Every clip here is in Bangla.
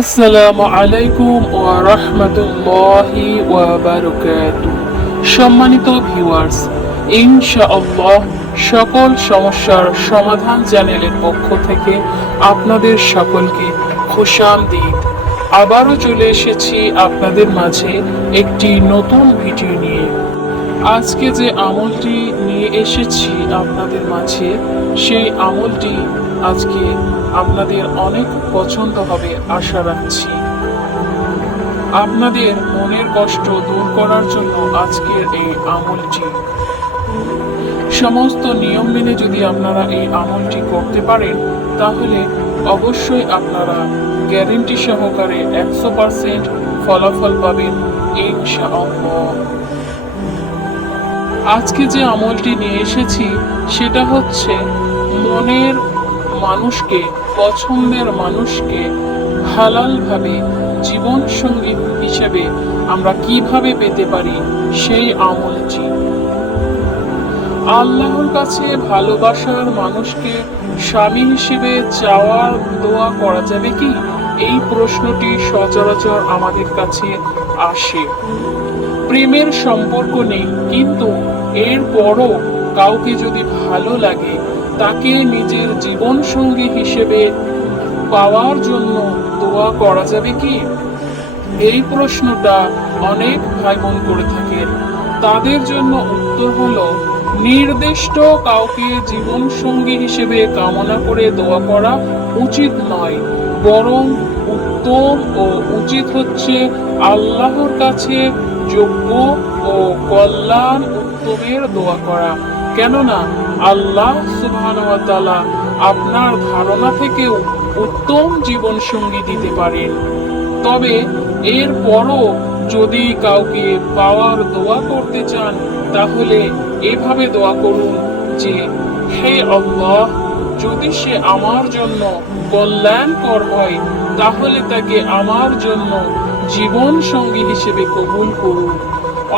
আসসালামু আলাইকুম ওয়া রাহমাতুল্লাহি ওয়া বারাকাতুহু। সম্মানিত ভিউয়ার্স, ইনশাআল্লাহ সকল সমস্যার সমাধান চ্যানেলের পক্ষ থেকে আপনাদের সকলকে খুশামদিদ। আবারও চলে এসেছি আপনাদের মাঝে একটি নতুন ভিডিও নিয়ে। আজকে যে আমলটি নিয়ে এসেছি আপনাদের মাঝে, সেই আমলটি আজকে আপনাদের অনেক পছন্দ হবে আশা রাখছি। আপনাদের মনের কষ্ট দূর করার জন্য আজকের এই আমলটি, সমস্ত নিয়ম মেনে যদি আপনারা এই আমলটি করতে পারেন তাহলে অবশ্যই আপনারা গ্যারেন্টি সহকারে 100% ফলাফল পাবেন ইনশাআল্লাহ। আজকে যে আমলটি নিয়ে এসেছি সেটা হচ্ছে মনের মানুষকে, পছন্দের মানুষকে হালালভাবে জীবন সঙ্গী হিসেবে আমরা কিভাবে পেতে পারি সেই আমলটি। আল্লাহর কাছে ভালোবাসার মানুষকে স্বামী হিসেবে চাওয়ার দোয়া করা যাবে কি? এই প্রশ্নটি সচরাচর আমাদের কাছে আসে। প্রেমের সম্পর্ক নেই, কিন্তু এরপরও কাউকে যদি ভালো লাগে তাকে নিজের জীবন সঙ্গী হিসেবে পাওয়ার জন্য দোয়া করা যাবে কি? এই প্রশ্নটা অনেক ভাই বোন করে থাকেন। তাদের জন্য উত্তর হলো, নির্দিষ্ট কাউকে জীবন সঙ্গী হিসেবে কামনা করে দোয়া করা উচিত নয়, বরং উত্তম ও উচিত হচ্ছে আল্লাহর কাছে যোগ্য ও কল্যাণ উত্তমের দোয়া করা। কেননা আল্লাহ সুবহানাহু ওয়া তাআলা আপনার ধারণা থেকেও উত্তম জীবন সঙ্গী দিতে পারেন। তবে এরপরও যদি কাউকে পাওয়ার দোয়া করতে চান তাহলে এভাবে দোয়া করুন যে, হে আল্লাহ, যদি সে আমার জন্য কল্যাণকর হয় তাহলে তাকে আমার জন্য জীবন সঙ্গী হিসেবে কবুল করুন।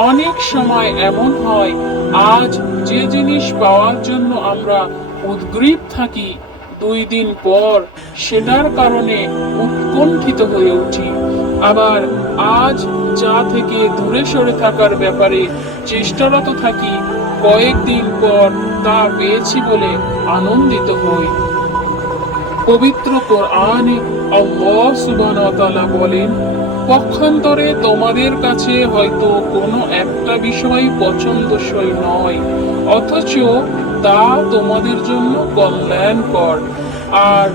অনেক সময় এমন হয়, আজ যে জিনিস পাওয়ার জন্য আমরা উদ্গ্রীব থাকি, 2 দিন পর সেটার কারণে উৎকণ্ঠিত হয়ে উঠি। আবার আজ যা থেকে দূরে সরে থাকার ব্যাপারে চেষ্টারত থাকি, কয়েকদিন পর তা পেয়েছি বলে আনন্দিত হই। পবিত্র কোরআনে আল্লাহ সুবহানাহু ওয়া তাআলা বলেন, পক্ষান্তরে তোমাদের কাছে হয়তো কোনো একটা বিষয় পছন্দসই নয়, অথচ তা তোমাদের জন্য কল্যাণকর। আর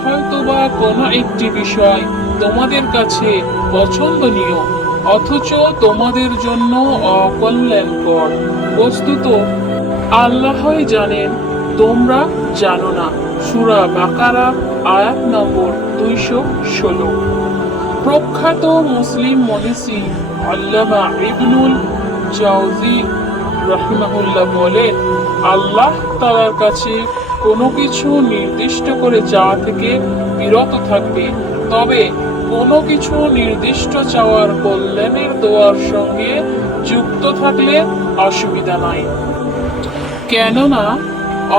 হয়তোবা কোনো একটি বিষয় তোমাদের কাছে পছন্দনীয়, অথচ তোমাদের জন্য অকল্যাণকর। বস্তুত আল্লাহই জানেন, তোমরা জানো না। সূরা বাকারা আয়াত নম্বর 216। প্রখ্যাত মুসলিম মনীষী আল্লামা ইবনুল জাওজি রাহিমাহুল্লাহ বলেন, আল্লাহ তাআলার কাছে কোনো কিছু নির্দিষ্ট করে চাওয়া থেকে বিরত থাকবে, তবে কোনো কিছু নির্দিষ্ট চাওয়ার কল্যাণের দোয়ার সঙ্গে যুক্ত থাকলে অসুবিধা নাই। কেননা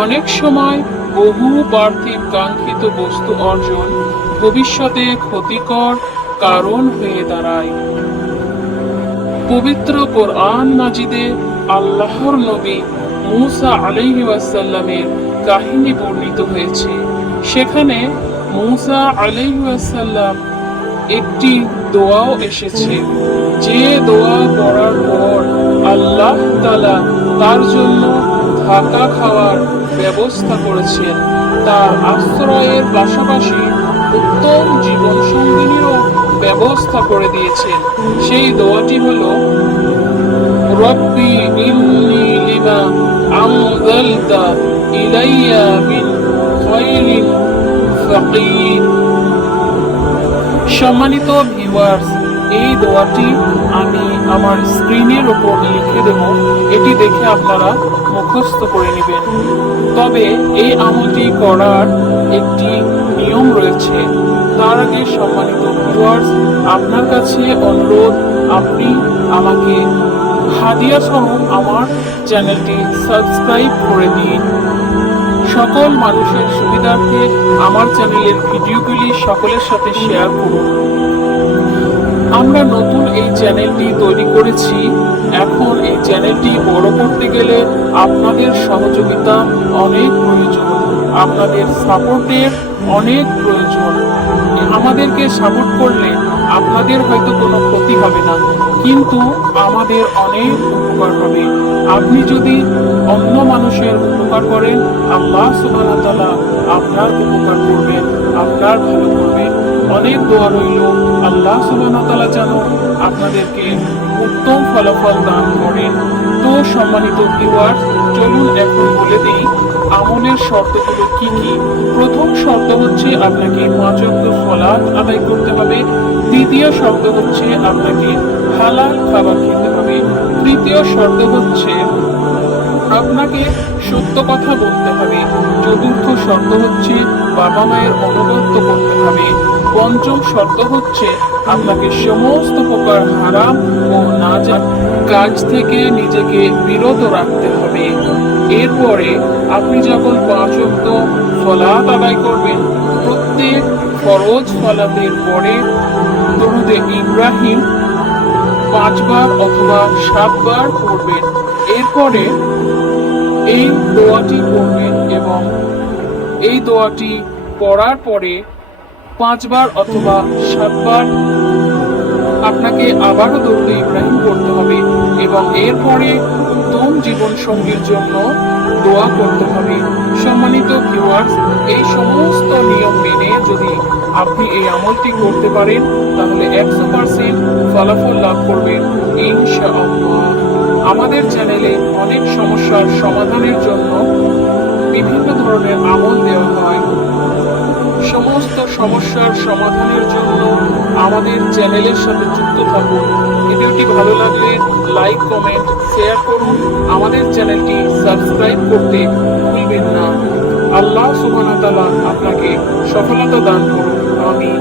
অনেক সময় বহু পার্থিব কাঙ্ক্ষিত বস্তু অর্জন ভবিষ্যতে ক্ষতিকর কারণ হয়ে দাঁড়ায়। পবিত্র কোরআন মাজিদে আল্লাহর নবী মূসা আলাইহিস সালামের কাহিনী বর্ণিত হয়েছে। সেখানে মূসা আলাইহিস সালাম একটি দোয়াও এসেছে, যে দোয়া পড়ার পর আল্লাহ তাআলা তার জন্য থাকা খাওয়ার ব্যবস্থা করেছেন, তার আশ্রয়ের পাশাপাশি উত্তম জীবন সঙ্গিনীরও ব্যবস্থা করে দিয়েছেন। সেই দোয়াটি হলো, রব্বি ইন্নী লিমা আনজালতা ইলাইয়া মিন খায়রিন ফাকির। সম্মানিত ভিউয়ার্স, এই দোয়াটি আমি আমার স্ক্রিনের উপর লিখে দেব, এটি দেখে আপনারা মুখস্থ করে নেবেন। তবে এই আমলটি করার একটি নিয়ম রয়েছে। তার আগে সম্মানিত ভিউয়ার্স, আপনার কাছে অনুরোধ, আপনি আমাকে হাদিয়া স্বরূপ আমার চ্যানেলটি সাবস্ক্রাইব করে দিন। সকল মানুষের সুবিধার্থে আমার চ্যানেলের ভিডিওগুলি সকলের সাথে শেয়ার করুন। আমরা নতুন এই চ্যানেলটি তৈরি করেছি। এখন এই চ্যানেলটি বড় করতে গেলে আপনাদের সহযোগিতা অনেক প্রয়োজন, আপনাদের সাপোর্টের অনেক প্রয়োজন। আমাদেরকে সাপোর্ট করলে আপনাদের হয়তো কোনো ক্ষতি হবে না, কিন্তু আমাদের অনেক উপকার হবে। আপনি যদি অন্য মানুষের উপকার করেন, আল্লাহ সুবহানাহু ওয়া তাআলা আপনার উপকার করবেন, আপনার ভালো করবেন। অনেক দোয়া রইল, আল্লাহ সুবহানাহু ওয়া তাআলা যেন আপনাদেরকে উত্তম ফলাফল দান করেন। তো সম্মানিত ভিউয়ার্স, চলুন এখন বলে দিই আমলের শর্তগুলো কি কি। প্রথম শর্ত হচ্ছে আপনাকে 5 ওয়াক্ত সালাত আদায় করতে হবে। দ্বিতীয় শর্ত হচ্ছে আপনাকে হালাল খাবার খেতে হবে। তৃতীয় শর্ত হচ্ছে আপনাকে সত্য কথা বলতে হবে। চতুর্থ শর্ত হচ্ছে বাবা মায়ের অনুগত্য করতে হবে। পঞ্চম শর্ত হচ্ছে আপনাকে সমস্ত প্রকার হারাম ও নাজায়েজ কাজ থেকে নিজেকে বিরত রাখতে হবে। এরপরে আপনি যখন 5 ওয়াক্ত সালাত আদায় করবেন, প্রত্যেক ফরজ সালাতের পরে দরুদে ইব্রাহিম 5 বার অথবা 7 বার পড়বেন। এরপরে এই দোয়াটি পড়বেন এবং এই দোয়াটি পড়ার পরে 5 বার অথবা 7 বার আপনাকে আবারও দরুদে ইব্রাহিম পড়তে হবে এবং এরপরে উত্তম জীবন সঙ্গীর জন্য দোয়া করতে হবে। সম্মানিত ভিউয়ার্স, এই সমস্ত নিয়ম মেনে যদি আপনি এই আমলটি করতে পারেন, তাহলে 100% ফলাফল লাভ করবেন ইনশাআল্লাহ। আমাদের চ্যানেলে অনেক সমস্যার সমাধানের জন্য বিভিন্ন ধরনের আমল দেওয়া হয়। সমস্ত সমস্যার সমাধানের জন্য আমাদের চ্যানেলের সাথে যুক্ত থাকুন। ভিডিওটি ভালো লাগলে লাইক, কমেন্ট, শেয়ার করুন। আমাদের চ্যানেলটি সাবস্ক্রাইব করতে ভুলবেন না। আল্লাহ সুবহানাহু ওয়া তাআলা আপনাকে সফলতা দান করুন। আমিন।